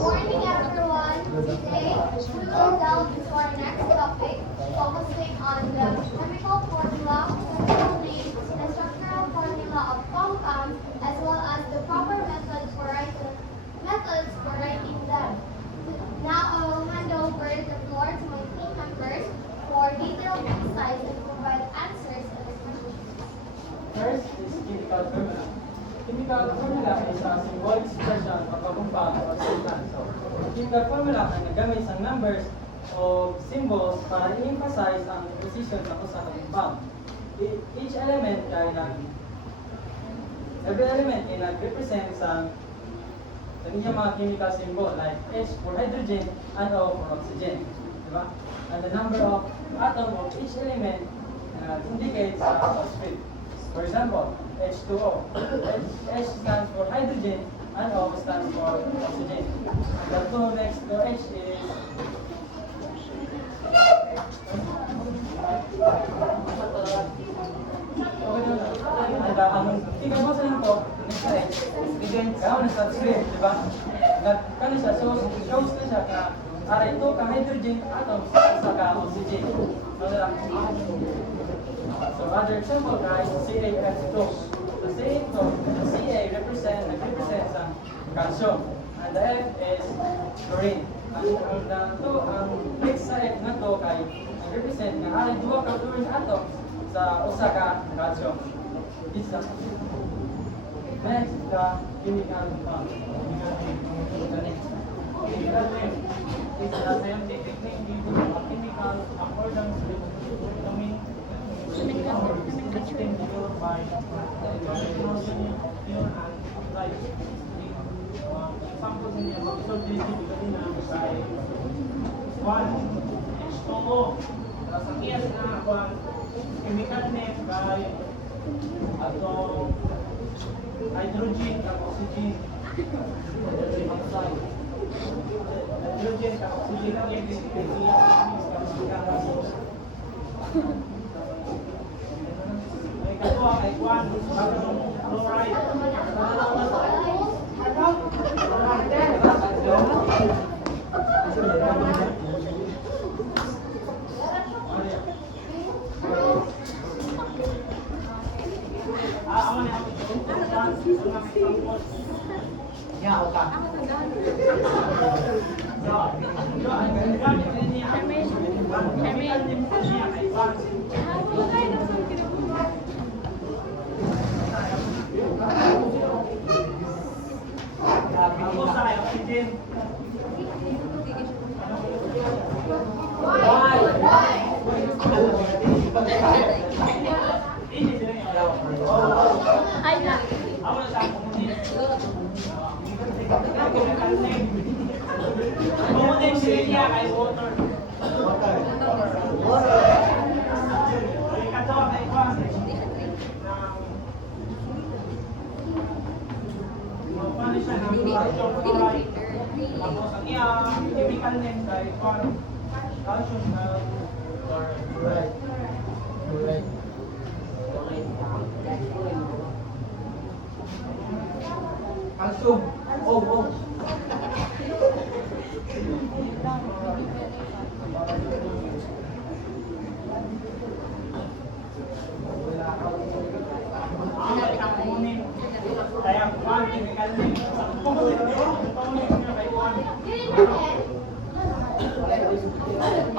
morning, everyone. Today, we will delve into our next topic, focusing on the chemical formula, chemical names, the structural formula of compounds, as well as the proper methods for writing them. Now, I will hand over the floor to my team members for detailed insights and provide answers to the questions. First is chemical formula. Chemical formula is a symbolic expression of a compound or substance. So, chemical formula ay nagamit sa numbers o symbols para i-emphasize ang precision ng usa ka compound. Each element ay every element ay nag-represent sa inyong mga chemical symbol like H for hydrogen and O for oxygen. Diba? And the number of atom of each element indicates a speed. For example, H2O. H stands for hydrogen and O stands for oxygen. The two next to H is and ang tingabasa lang to next to H again kaon sa speed, di ba? Kano siya shows na siya ka ara ito ka hydrogen atom sa ka oxygen. So other example guys, CaF2. The Ca represents ang calcium and the F is chlorine. Ang next sa F na to kay represent nga ari duha ka fluorine atom sa usa ka calcium. Isa. Next, the chemical compound. Chemical name is a scientific name given to a chemical accordance with the mean system developed by pure and light. Examples in the episode by 1 H2O. Sa kiyas na ang chemical name by atong hydrogen and oxygen. Hydrogen and oxygen ang may katuwa kay Juan chloride. Tapos ang chemical name kay calcium chloride. Calcium. Oh. Kaya one chemical name.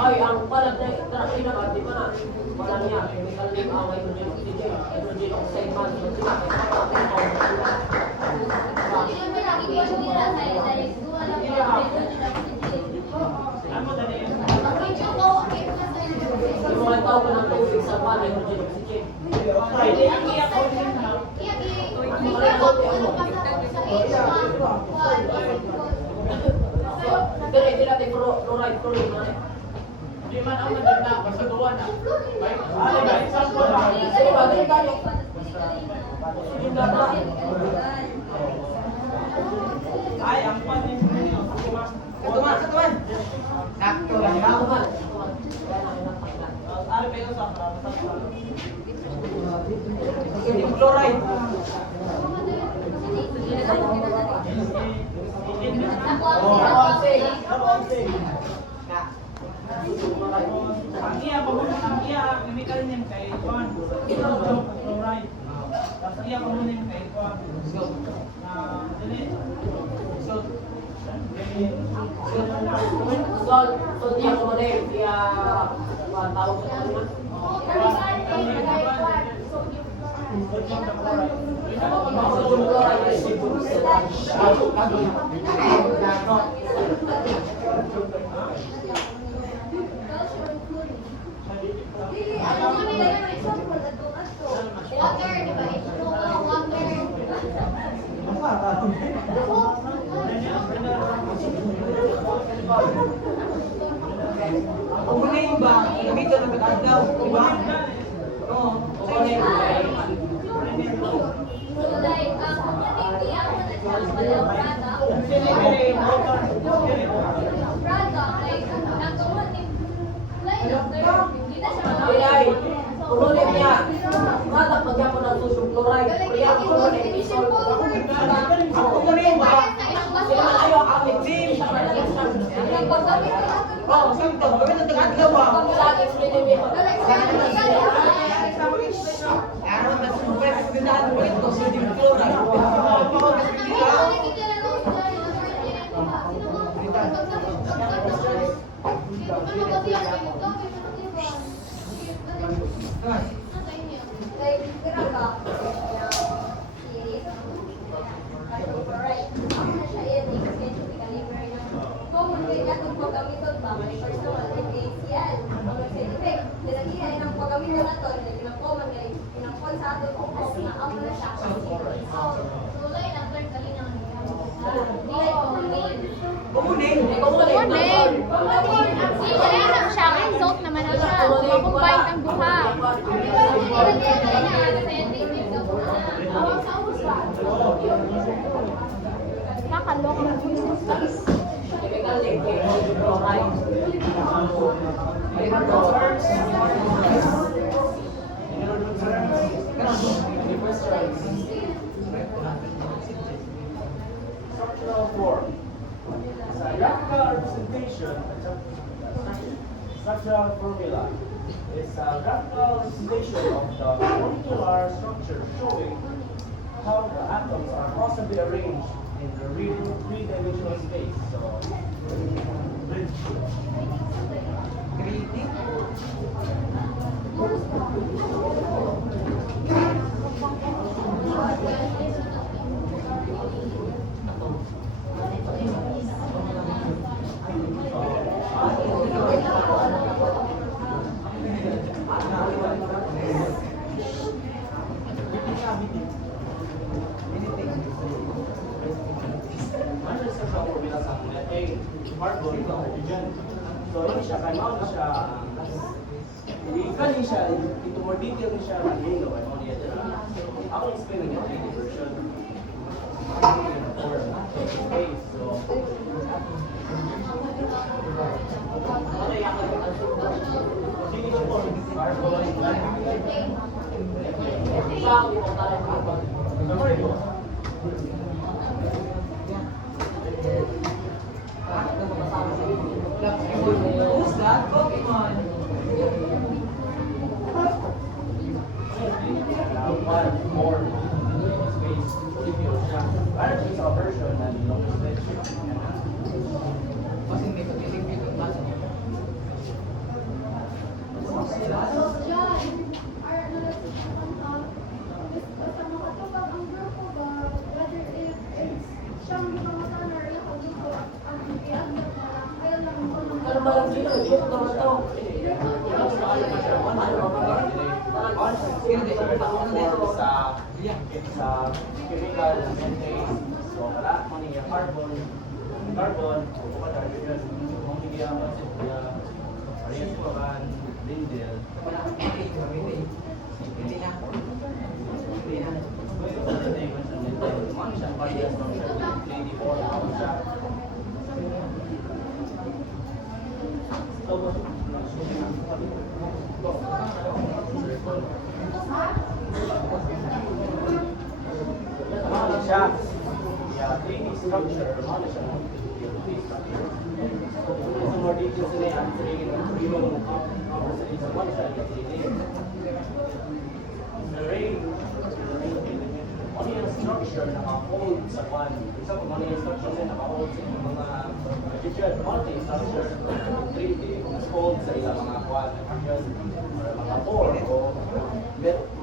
Ay, ang palag na interaction na di ba na? Wala niya, chemical name ang hydrogen oxygen, hydrogen oxide man. Yung mga tao na tubig sa pan, hydrogen oxygen. Pero hindi natin chloride na. Di man ang maganda, basta gawa na. Example lang. Sige ba, dali tayo. Ay, ang panin ninyo. Tuman. Nakto lang yan. Tuman. Ano ba yung sa Chloride. Ang iya, ang iya, chemical name kay Juan. Chloride. Tapos ang iya name kay Juan. Dili. So dia ko na dia tawag sa kanya. Sodium chloride is Water, di ba? Umunin ba? Gamitin ng pag-agaw, di ba? Oo. So like, Kaya kununin niya. Mata pagyapon ng sodium chloride. Kaya kununin isol. Umunin ba? Sila man ayaw ang team. Oo, sakto. Gamitin ng pag-agaw ba? Sa akin sila ni Aron na sumupay sa pagdaan mo ito, sodium chloride. Umunin. Result naman na siya. Makumbine ang duha. Kakalok na chemical name kay sodium chloride. Structural form. Sa graphical representation, structural formula is a graphical representation of the molecular structure showing how the atoms are possibly arranged in the three-dimensional space. So, ano sa formula sa methane, carbon, hydrogen. So, yun siya, kaya mo siya, i-explain siya, into more detail niya siya, yellow, and all the other. Ako explain niya, 3D version. Okay, so, carbon, Siya ang ipagtalang carbon. Who's that? Pokemon. one more space if you siya. Para sa version na long stretch. Kasi may katilig dito ang basa. Ano ba lang sila? Joke naman to. Sa chemical methane, so wala mo niya carbon, o hydrogen, kung hindi ang concept niya, parehas ko kan Lindell. Siya, 3D structure, ano siya? Some more details in answering yung conversation sa one side of the ring. Ano yung structure na naka-hold sa one? For example, ano yung structure na naka-hold sa mga teacher, multi-structure, 3D, hold sa ilang mga one, mga four, o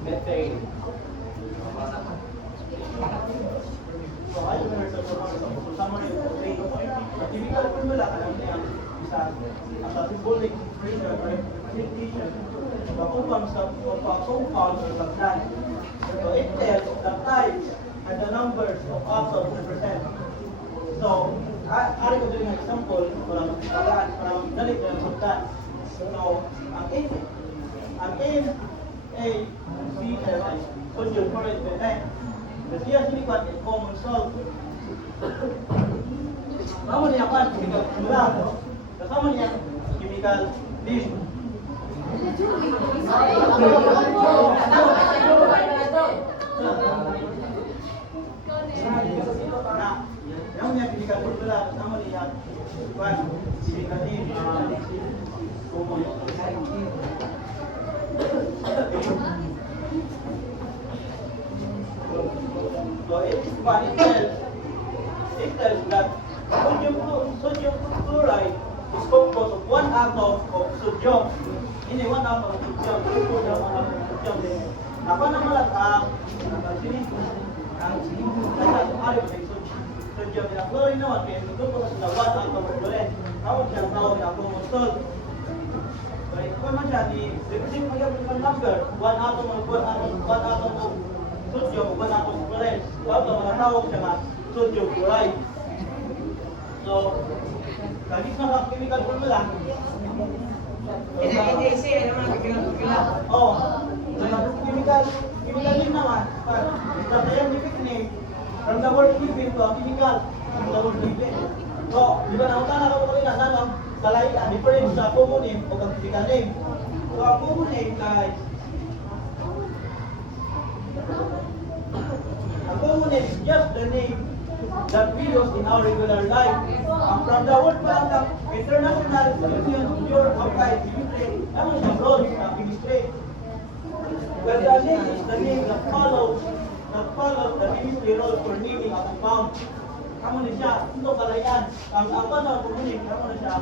methane. So, I learned sa summary of the typical formula, alam niya, isa, ang sa symbolic expression or representation, makumpang sa compound or substance. So, it tells the types and the numbers of atoms represent. So, ari ko din ng example, para dalit na ng substance. So, ang A, C, sodium chloride, benene. The silicon is common salt. Kasama niya kan chemical formula. Kasama niya chemical list. Yang niya chemical formula kasama niya kan chemical list. Common. So it tells that sodium chloride is composed of one atom of sodium. Ini one atom of sodium. Apa naman ang sodium na chlorine naman kaya composed na one atom of chlorine. Tawag siya ang tawag na common salt. So ito naman siya ni represent mag-yung number one atom of sodium, one atom of chlorine. Tawag siya nga sodium chloride. So, lagi sa mga chemical formula. NAC, ano mga chemical formula? Oo. Chemical din naman. Sa scientific name, from the word living to chemical, from the word living. So, di ba naunta na ako kanina na lang, kalaya, difference sa common name o chemical name. So, ang common name guys, ang common name is just the name that we use in our regular life. From the word pa lang International Union of Pure Applied Chemistry, ano siya role sa chemistry. Well, the name is the name that follows the chemistry role for naming a compound. Ano na siya? Ito kalayan. Ang sa common ano na siya?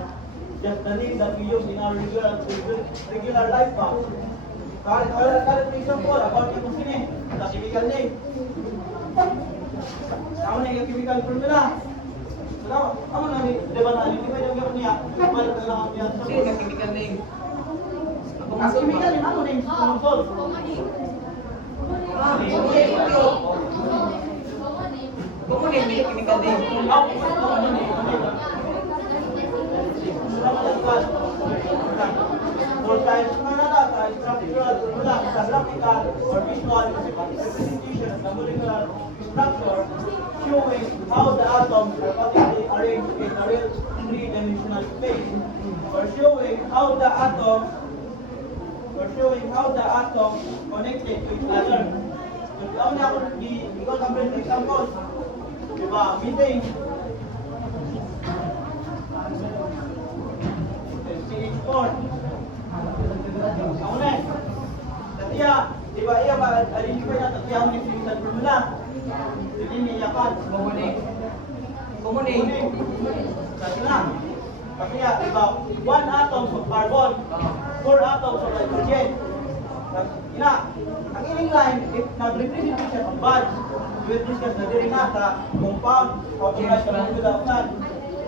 Just the name that we use in our regular life pa. Kahit example about yung sini, the chemical name. Ako na yung chemical formula. So, ako na ni, di ba na-identify yung gano'n niya? Balik na lang ang niya. Sino yung chemical name? Ang chemical name, ano name? Common salt. Common name yung chemical name. For science, structural formula, sa graphical or visual representation of the molecular structure showing how the atoms are particularly arranged in a real three-dimensional space, or showing how the atoms connected to each other. So, ako na ako ikaw ang best example. Diba, methane. CH4. Ako na. Tatiya, diba iya ba, identify na tatiya mo yung chemical formula. Hindi niya yakan. Common name. Common name. Kasi na. Tatiya, diba, 1 atom of carbon, 4 atoms of hydrogen. Ina, ang ining line, if nag-represent siya ng badge, we will discuss na din na sa compound, authorized ka lang without that.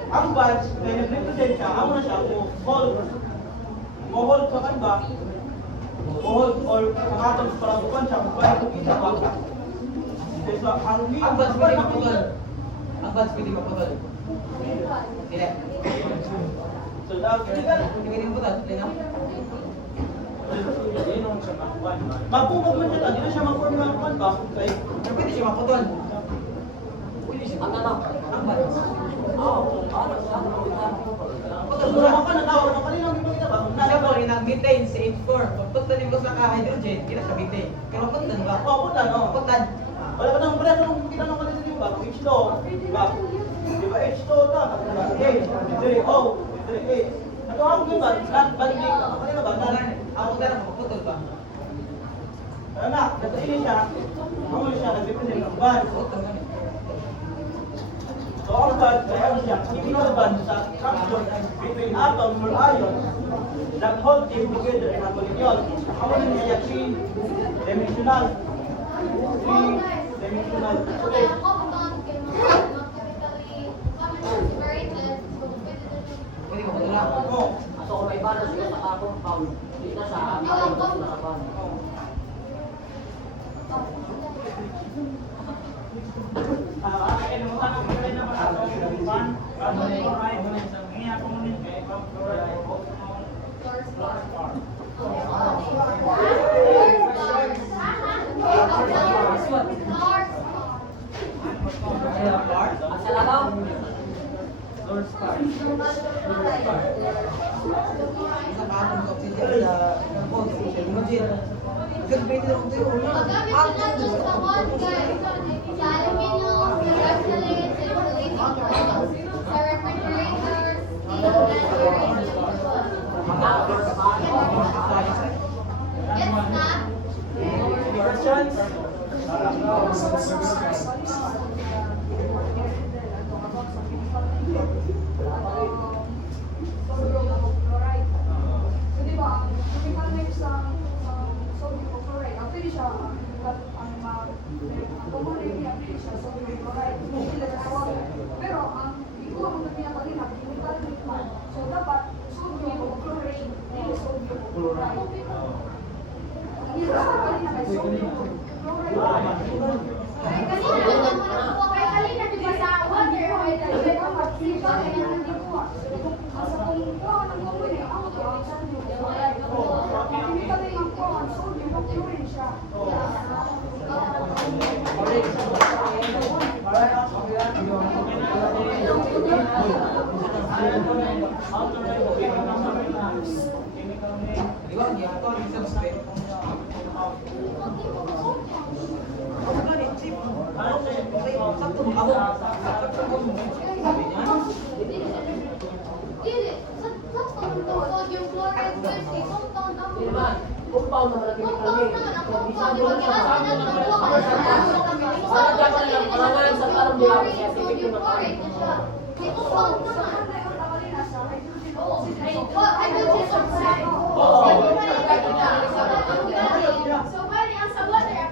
Ang badge, na nag-represent siya, amo na siya, mo-hold sa kan ba? Mo-hold or ang atoms parang bukan siya, kung kaya kung isa ba? So, Ang badge pwede maputol. Ang badge pwede maputol. Hindi. So, dahil chemical, Hindi pwede maputol. Hindi na. mapupag man siya, hindi na siya mag-form ng kan ba? Kaya, Pero pwede siya maputol. Pwede siya. Ang tanong. Ang badge. Oo. Ano siya? so, naman ka natawag ng kaninang ipakita ba? Siya po, inang-methane, CH4. Pagpuntan ko sa ka-hydrogen, kina siya methane. Kaya mapuntan ba? Maputan, oh. Mapuntan. Wala ka nang pala nung kita nung kanina ba, kung H2, di ba? Di ba H2 ta, tapos H, dire O, dire H. Ano ang di ba? Balik ano ba? Ako na lang magputol ba? Anak, dito ini siya, ako siya, nag-represent ng band. So ang band, kaya ano siya, chemical band sa reaction between atoms or ions that hold them together in a molecule. Ako na niya 3-dimensional. 3-dimensional. Okay. Ang compound can chemically separated, so pwede na Pwede ko putol lang. Oo. So kung may balance sila sa compound, dito sa compound. Kalimutan ko rin naman ako yung pan, ano yung chloride, ngayon ako muna yung kay pang chloride, fluorspar. Ang salagaw, Fluorspar. Sa paano ko oxygen sa oxygen. Gagawin nila kung tayo. Magamit sila doon sa wall, guys. Sa aluminum, sa gasoline, sa insulating coils, sa refrigerators, dehydrantors, Gets na? Any questions? So, di ba, ang chemical name sa sodium chloride, ang pwede siya, ang common name niya, pwede siya sodium chloride, hindi lang sa water. Pero, ang ikaw ang nagpinang kanina, chemical name man. So, dapat sodium chloride, hindi sodium chloride. Ang hirap sa kanina kay sodium chloride. Kanina, alam mo na po, kaya kanina, di ba sa water, Kaya dapat, sipa, kaya hindi ko. Asa kung kuha ng common name, ang sodium chloride. Ang chemical name ang kuha, sodium chloride siya. Di ba? Hindi ako ang isang spec. Ako nga rin, chip. Okay, sakto mo ako. Sakto mo. Sabi niya. Dili, sa sodium chloride, guys, compound ako. di ba? Compound naman ang chemical Compound name. naman ang compound. Isang Di ba, buwan kaya sa sila nagkuha ka Para sa sa sodium Para dyan lang, palangan sa parang di ako siya, sodium sipin na chloride na siya. Di compound naman. Oo, hydrogen oxide. So, bali, ang sa water,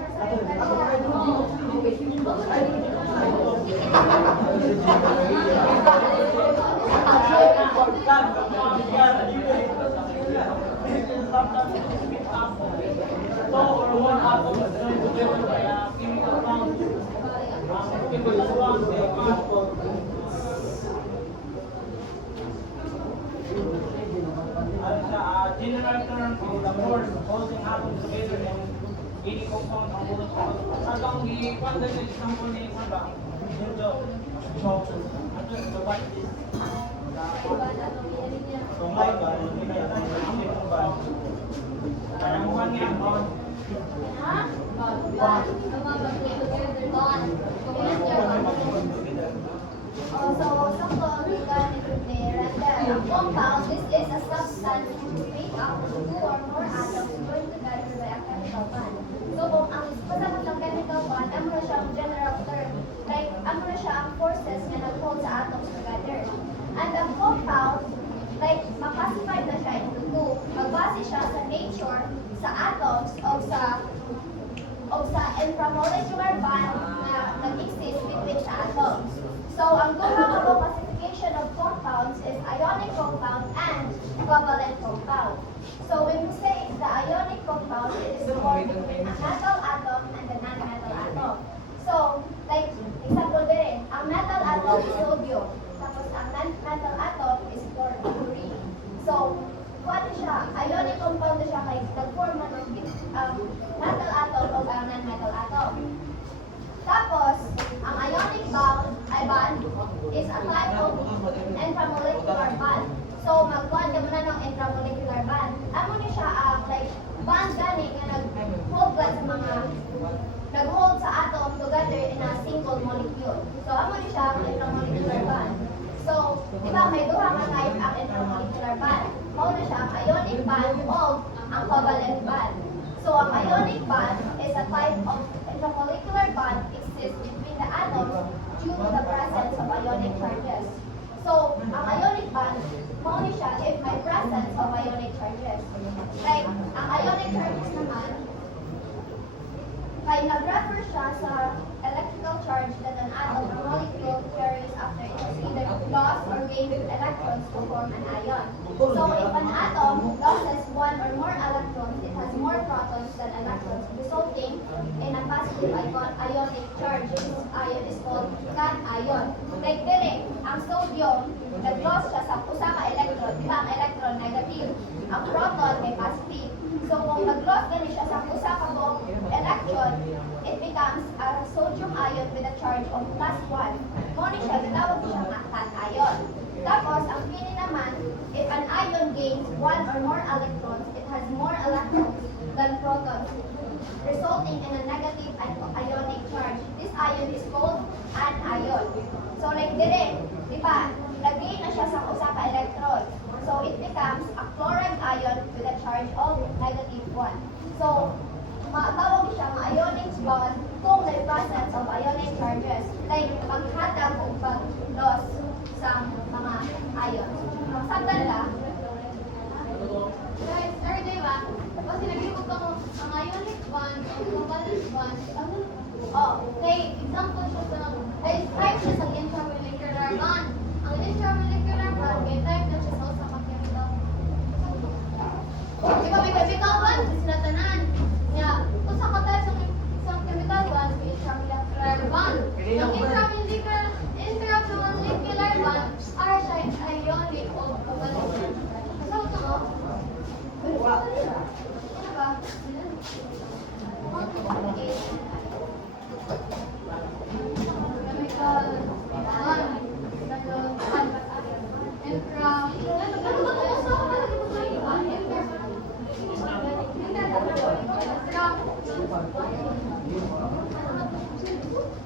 So, one atom is joined together by a chemical bond. Chemical bond, they called general term of the force holding atoms together in any compound ang bulot ko. Hanggang i-panda sa example ni isa ba? Ito. So, ano ito ba? Tungay ba? Hindi na yan. Hindi kung ba? Parang one nga bond. So, compound, this is a substance made up of two or more atoms joined together by a chemical bond. So, kung ang pasabot ng chemical bond, ano na siya ang general term, like, ano na siya ang forces na nag-hold sa atoms together. And ang compound, like, makasified na siya into two. Magbase siya sa nature, sa atoms, o sa intramolecular bond na nag-exist between sa atoms. So, ang duha ka classification of compounds is ionic compound and covalent compound. So, when we say the ionic compound, it is formed between a metal atom and a non-metal atom. So, like, example din, ang metal atom is sodium, tapos ang non-metal atom is chlorine. So, ano siya? Ionic compound na siya kay nag-form na ng metal atom o ang non-metal atom. Tapos, ang ionic bond is a type of intramolecular bond. So, mag-bond ka muna ng intramolecular bond. Ano na siya, like, bond gani nga nag-hold sa mga, nag-hold sa atom, to gani together in a single molecule. So, amo ni siya ang intramolecular bond. So, di ba, may duha ka type ang intramolecular bond. Mao na siya ang ionic bond o ang covalent bond. So, ang ionic bond is a type of intramolecular bond exists between the atoms due to the presence of ionic charges. So, ang ionic bond, mao ni siya if may presence of ionic charges. Like, ang ionic charges naman, kaya nag-refer siya sa electrical charge that an atom or molecule carries after it has either lost or gained electrons to form an ion. So if an atom loses one or more electrons, it has more protons than electrons, resulting in a positive ionic charge. This ion is called cation. Like dire, ang sodium, nag-loss siya sa usa ka electron. Di ba ang electron negative? Ang proton ay positive. So kung nag-loss gani siya sa usa ka buong electron, it becomes a sodium ion with a charge of +1. Mo ni siya, ginawag siyang cation. Tapos, ang kini naman, if an ion gains one or more electrons, it has more electrons than protons, resulting in a negative ionic charge. This ion is called anion. So like dire, di ba, nag-gain na siya sa usa ka electron. So it becomes a chloride ion with a charge of -1. So, matawag siyang ionic bond kung may presence of ionic charges. Like, paghatag o pag-loss sa mga ions. Magsagdan ka, Guys, sir, di ba? Kasi nag-ibig ako, ang ionic bond, ang covalent bond, okay, example siya sa, type siya sa intramolecular bond. ang intramolecular bond, may type na siya sa usa ka chemical. Di ba may chemical bond? Sila tanan. Nga, kung sa ka-type sa isang chemical bond, may intramolecular bond. Ang intramolecular bond, are siya ionic o covalent bond. So, ito mo? Ano ba?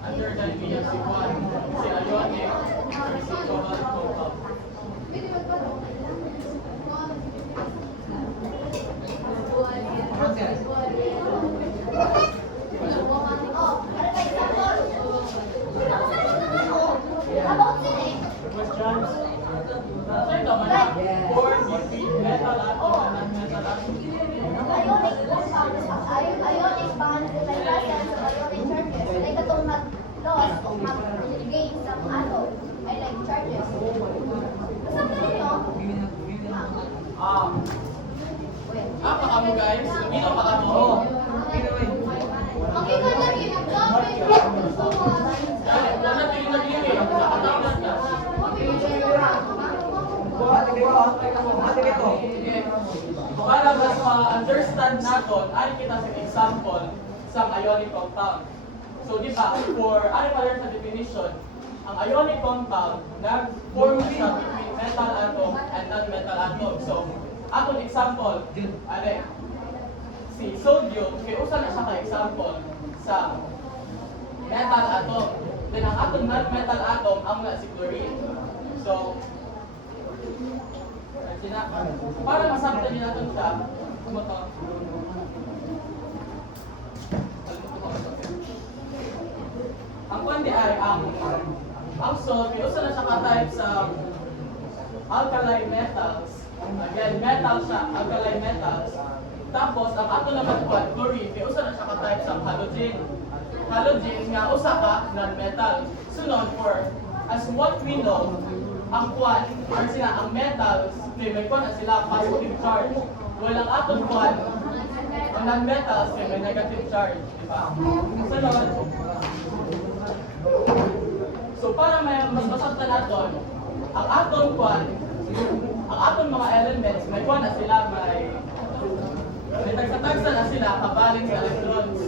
Under the BSC1, si ionic or si covalent compound. About sila eh. Questions? Sir, naman na. Form between metal atom and non-metal atom. Ang ionic compound, ionic bond with the presence of ionic charges. Like itong mag-loss o mag-gain sa atom ay like charges. Basta ka ninyo, Pa kamo guys? Dito pa kamo. Makita lagi, mag-download gusto mo. Wala tayo nag-iwi. Nakatawag na. Para mas ma-understand natin, ari kita sa example sa ionic compound. So di ba, ari pa rin sa definition, ang ionic compound nag-form siya between metal atom and non-metal atom. So, atong example, ari, si sodium, kaya usa na siya ka-example sa metal atom. Then ang atong non-metal atom, ang na si chlorine. So, para masabtan niyo natin siya, kumato. Ang kundi ay ang salt, kaya usa na siya ka-type sa alkali metals. Again, metal siya, alkali metals. Tapos, ang ato naman po, chlorine, kaya usa na siya ka-type sa halogen. Halogen nga usa ka non-metal. Sunod for, as what we know, ang kwan, or sila, ang metals, may kwan na sila positive charge. Walang atom kwan, ang non-metals, may negative charge. Diba? Sunod. So, para may mas masakta natin, ang atom kwan, ang atom mga elements, may kwan na sila, may tagsa-tagsa na sila, kabalance electrons.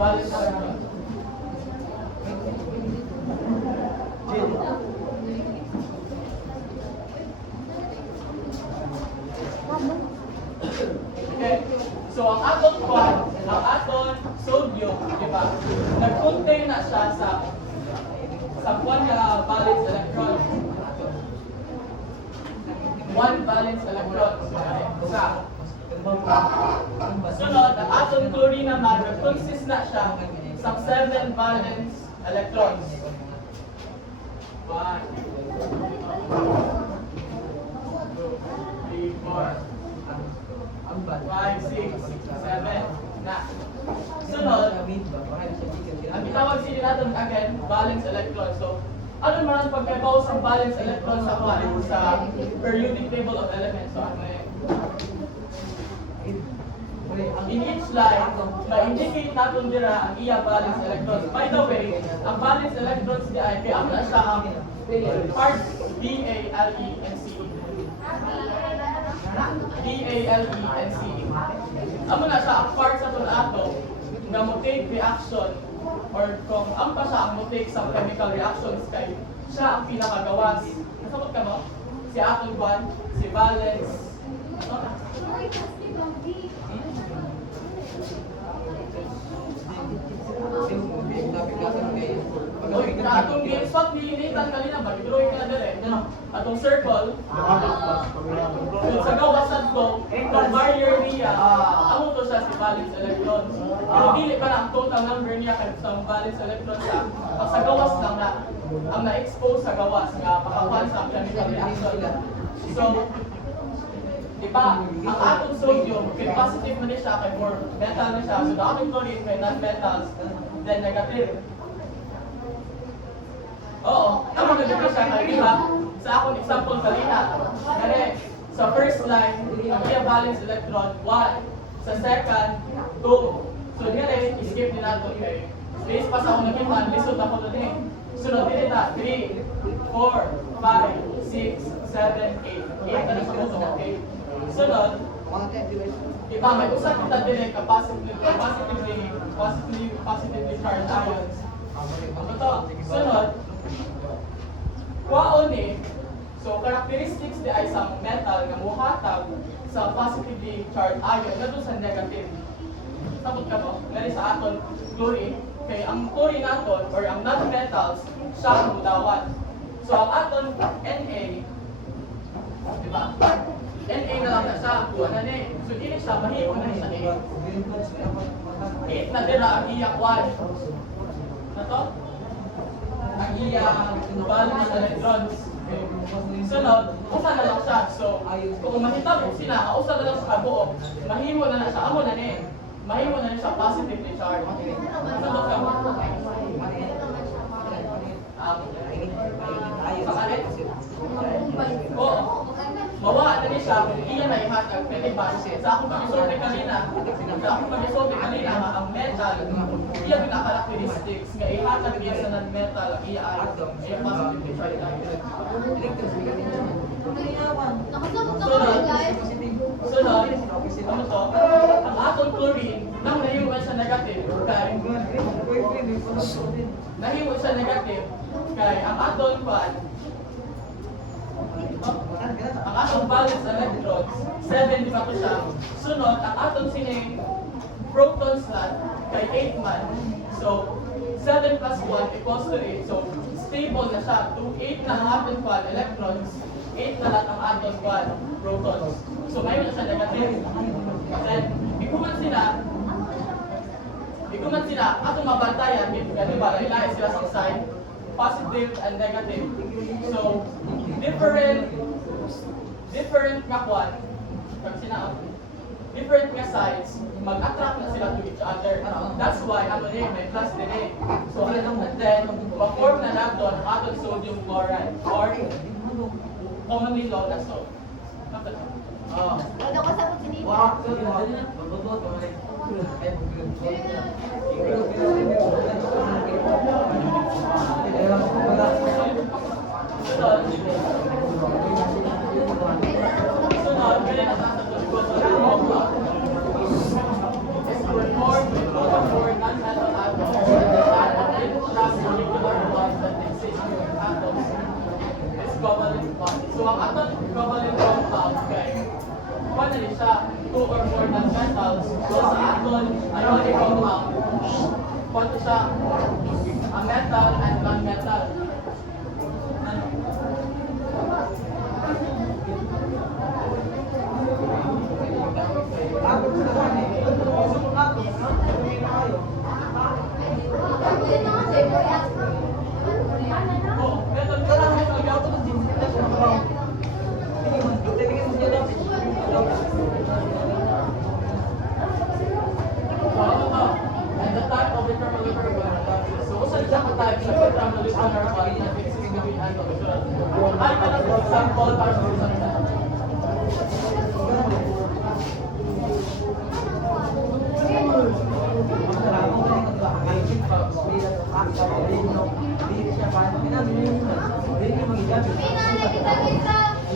Balance electrons. Okay. So ang atom kwan, ang atom sodium, di ba? Nag-contain na siya consist na siya sa 7 valence electrons. 1, 2, 3, 4, 5, 6, 7. Na. Sunod, ang itawag sila natin again, valence electrons. So, ano man ang pagkakaos ang valence electrons sa sa periodic table of elements? So, ano eh? In each line, ma-indicate natin dira ang iya valence electrons. By the way, ang valence electrons di ay kaya na siya ang parts B, A, L, E, and C. B, A, L, E, and C. Amo na siya ang parts sa itong atom na mo-take reaction or kung ang pa siya ang mo-take sa chemical reactions kay siya ang pinakagawas. Nasabot ka mo? Si atom 1, si valence, Oy, atong swap nilinitan kanina, mag-drawing ka na dire. Atong circle, kung sa gawasan ko, ang barrier niya, amo to siya si valence electrons. Pero dili pa na ang total number niya kay sa valence electrons siya. Pag sa gawas lang na, ang na-expose sa gawas nga makakuha sa chemical reaction. So, diba, ang atong sodium, kay positive na siya, kay more metal na siya. So, the atong chlorine, may non-metals, then negative. Oo, ang magagawa siya kay diba, sa akong example kanina. Kaya, sa first line, ang iya valence electron, 1. Sa second, 2. So, dili, skip din natin kay space pa sa akong nagitan, lisod ako doon eh. Sunod, dili na, 3, 4, 5, 6, 7, 8. 8 na sa muto, okay? Sunod, diba, may usap kita din ka positively charged ions. Ano to? Sunod, kwaon eh, so characteristics di ay isang metal nga muhatag sa positively charged ion na doon sa negative. Sabot ka mo, ngari sa aton chlorine, kay ang chlorine naton or ang non-metals, siya ang mudawan. So ang aton Na, diba? Na lang na siya, ano na eh. So dili siya, mahimo na siya eh. 8 na dira ang iyak 1. Na to? Ang iyang valence electrons. Sunod, usa na lang siya. So, kung mahitabo sila, usa na lang sa kabuo, mahimo na siya, amo na ni. Mahimo na siya positively charged. Sunod ka mo. Oo. Mawa na siya, kung iya na ihatag, pwede ba? Sa akong pag-isolve kanina, ang metal, iya pinaka-characteristics, nga ihatag niya sa non-metal, iya ay positively charged ion. Sunod, ano to? Ang atong chlorine, nang nahiwan siya negative, kay nahiwan siya negative, kay ang atong ang atong valence electrons, 7 di ba ito siya? Sunod, ang atong sining proton slot kay 8 man. So, 7 plus 1 equals to 8. So, stable na siya. 8 na ang atong electrons, 8 na lang ang atong protons. So, ngayon na siya negative. Then, ikuman sila, atong mabantayan, ganun ba, ilahit sila sa side, positive and negative. So, different nga kwan, different nga sides, mag-attract na sila to each other. That's why, ano rin, may plus din eh. So, and then, mag-form na natin ang atong sodium chloride, or commonly known as salt. Ano ka sa kutsinipa? So, ang atong covalent compound kay one na rin siya, 2 or more non-metals. So, sa aton ionic compound, kwanto siya, a metal and non-metal. Apat sa naman eh. Gusto mong apat, no? Sabihin na kayo. example para sa isa. Pinali kita,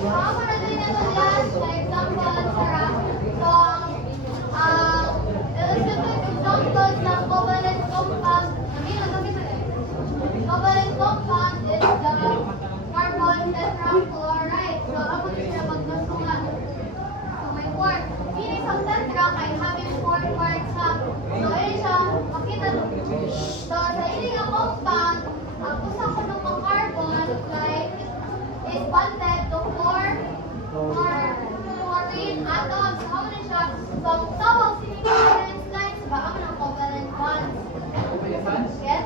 ako na din ang last na example sarap. So, illustrative examples ng covalent compound. Covalent compound is the carbon tetrachloride. So, ako din siya magmasulat. So, may 4. Meaning sa tetra kay having 4 parts ha. So, ayun siya, makita. So, sa ining nga compound, ang usa ko ng mga carbon like is bonded to 4 chlorine atoms. So, how many siya? So, ang tawag sining covalent lines ba? Ang mga covalent bonds. Get?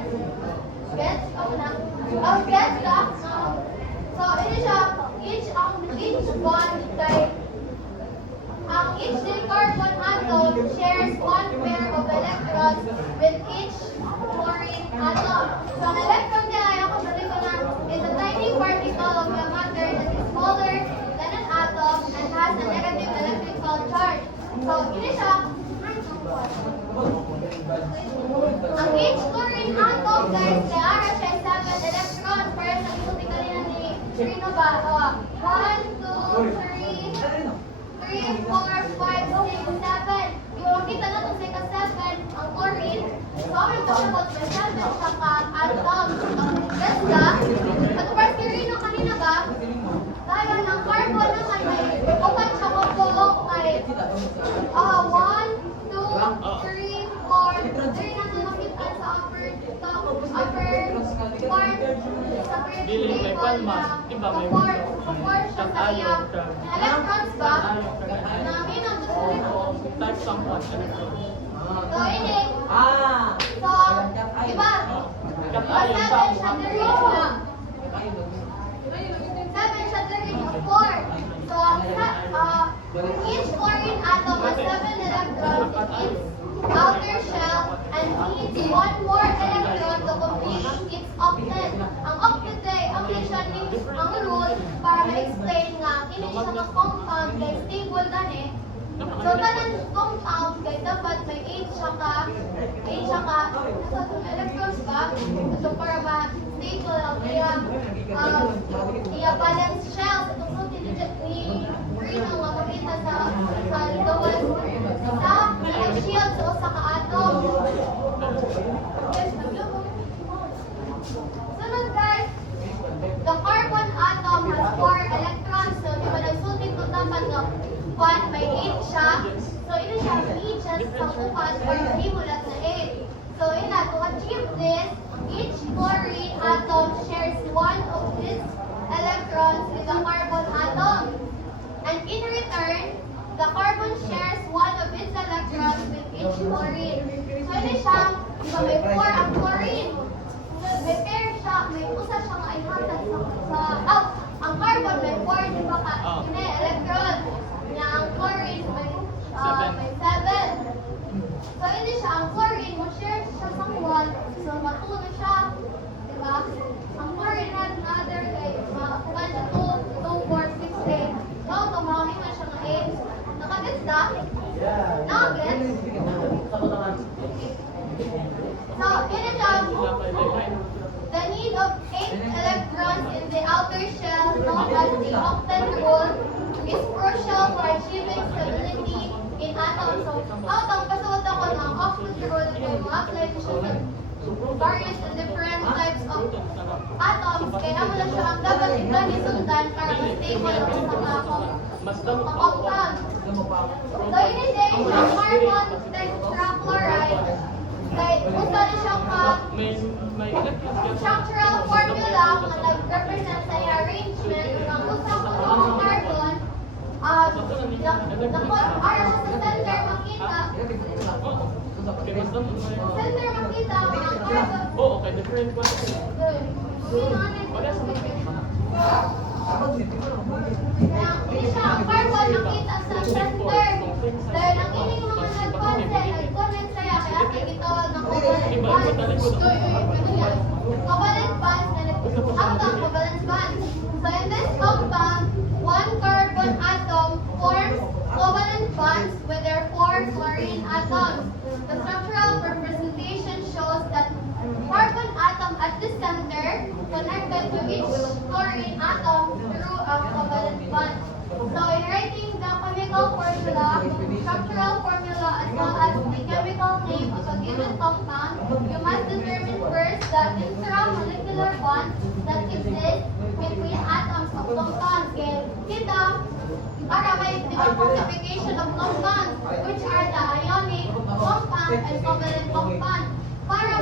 Get? Ako na. Oh, get ka? So, ini siya, each bond kay each carbon atom shares one pair of electrons with each chlorine atom. So, ang electron niya ay ako sabi ko na is a tiny particle of the matter that is smaller than an atom and has a negative electrical charge. So, ini siya. Ang each chlorine atom guys, kaya siya 7 electrons. Pero sa ikuti kanina ni Rino ba? 1, 2, 3, 4, 5, 6, 7. Yung makita na itong sika 7, ang chlorine. So, ang yung pasabot may 7 siya ka-atom. Yes ka? At first kay Rino kanina ba? Dahil ang carbon naman may upat siya magpulo kay 1, 2, 3, 4. Dahil natin makita sa upper part. Sa first table na support siya sa iya. Electrons ba? Namin ang gusto nito. So, ini. So, diba? Seven siya diri na. 7 siya diri na 4. So, each chlorine atom has 7 electrons in its outer shell and needs 1 more electron to complete its octet. Ang octet ay ang rule para ma-explain nga ini siya nga compound kay stable gani. So, tanan compound kay dapat may 8 siya ka electrons ba? So, para ba stable ang iya balance shell sa tungkol ni Rino nga makita sa ligawan sa shield sa usa ka atom. Sunod guys, the carbon atom has 4 electrons. So, di ba nagsultin ko dapat nga 1 may 8 siya. So, ito siya each sa upat para mahimulat na 8. So, to achieve this, each chlorine atom shares 1 of its electrons with the carbon atom. And in return, the carbon shares 1 of its electrons with each chlorine. So, ini siya, diba may 4 ang chlorine. May pair siya, may usa siya nga ihatag ang carbon may 4, di ba ka? Ini, electron. Na ang chlorine may 7. So, ini siya, ang chlorine, mo-share siya sa 1. So, matulo siya, di ba? Ang chlorine had another, like, 1, 2, 4, 6, 8. So, tumawin na siya ng 8. Nakagets na? Nakagets? So, ini siya, the need of 8 electrons in the outer shell, known as the octet rule, is crucial for achieving stability in atoms. So, atong kasuot ako ng octet rule kay ma-apply siya sa various and different types of atoms. Kaya mo na siya ang dapat iganisundan para ma-stable ang sa mga compound. So, ini din siya carbon tetrachloride. Kaya usa na siya structural formula nga nag-represent sa arrangement ng usa ko ng carbon. Para sa center makita. Center makita ang carbon. Oo, okay, different one. Kaya ini siya ang carbon nakita sa center. Dahil ang ining mga nag-connect saya kaya gitawag ng covalent bonds. Covalent bonds na nag-out ang covalent bonds. So in this compound, atoms. The structural representation shows that carbon atom at the center connected to each chlorine atom through a covalent bond. So in writing the chemical formula, structural formula, as well as the chemical name of a given compound, you must determine first the intramolecular bonds that exist between atoms of compounds. Kaya kita, para may classification of compounds, which are the ionic, compound, and covalent compound. Para